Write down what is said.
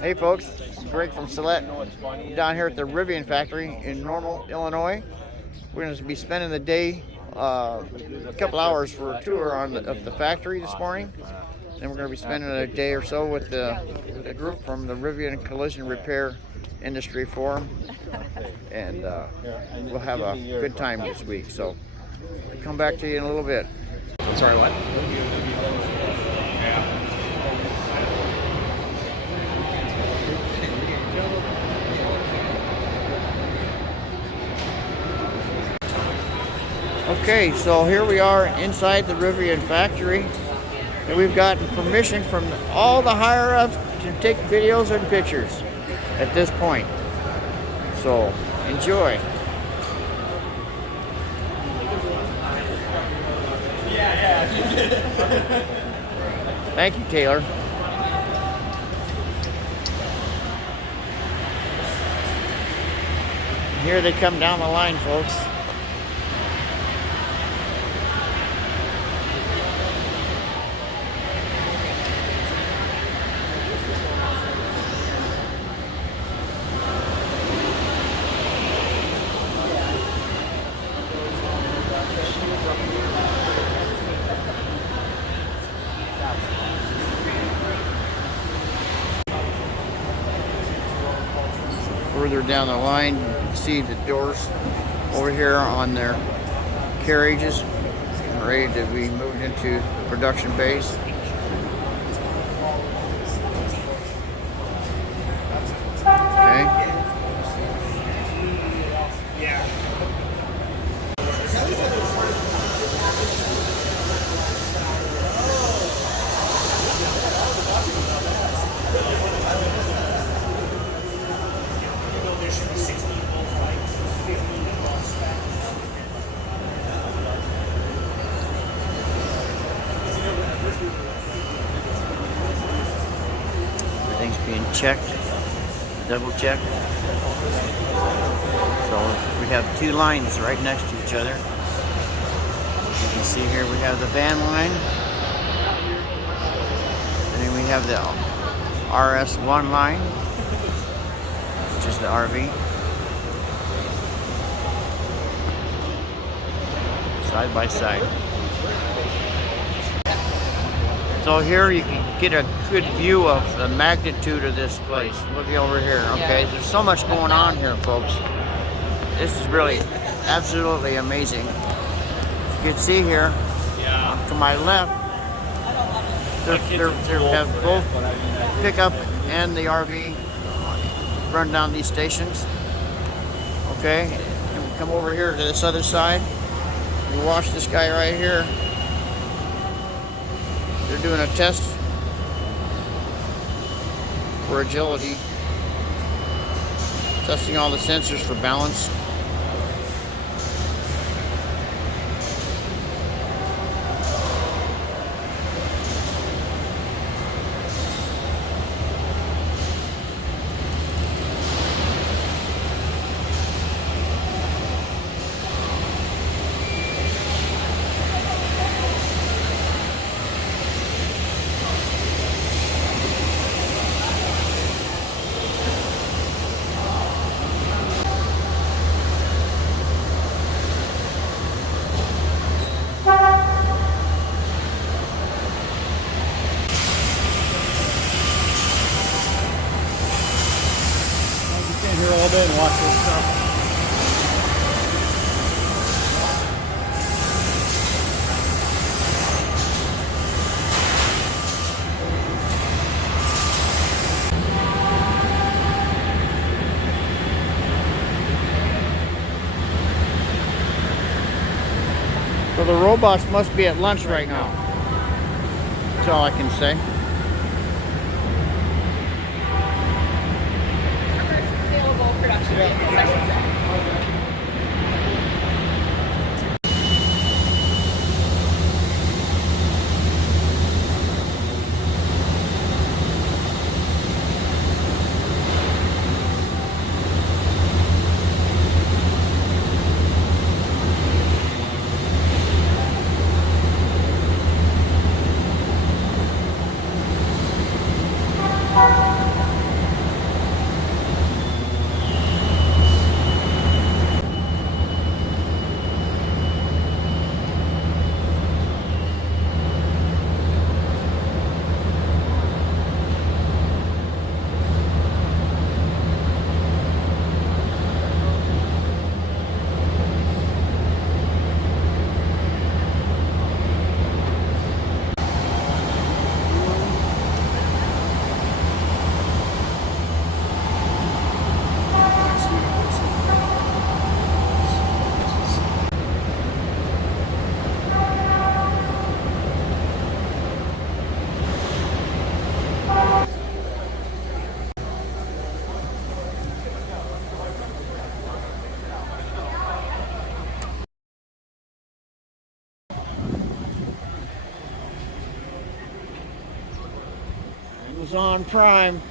Hey folks, Greg from Celette, down here at the Rivian factory in Normal, Illinois. We're going to be spending the day, a couple hours for a tour of the factory this morning. And we're going to be spending a day or so with the group from the Rivian Collision Repair Industry Forum. And we'll have a good time this week. So come back to you in a little bit. I'm sorry, what? Okay, so here we are inside the Rivian factory, and we've gotten permission from all the higher-ups to take videos and pictures at this point. So enjoy. Thank you, Taylor. Here they come down the line, folks. Further down the line, you can see the doors over here on their carriages, ready to be moved into the production base. Okay. Everything's being checked, double checked. So we have two lines right next to each other. You can see here we have the van line, and then we have the RS1 line, which is the RV. Side by side. So here you can get a good view of the magnitude of this place. Look over here, okay? There's so much going on here, folks. This is really absolutely amazing. You can see here, to my left, they have both pickup and the RV run down these stations. Okay, and we come over here to this other side. We watch this guy right here. They're doing a test for agility, testing all the sensors for balance. Here all day and watch this stuff. So the robots must be at lunch right now. That's all I can say. Production vehicles, I should say. Amazon Prime.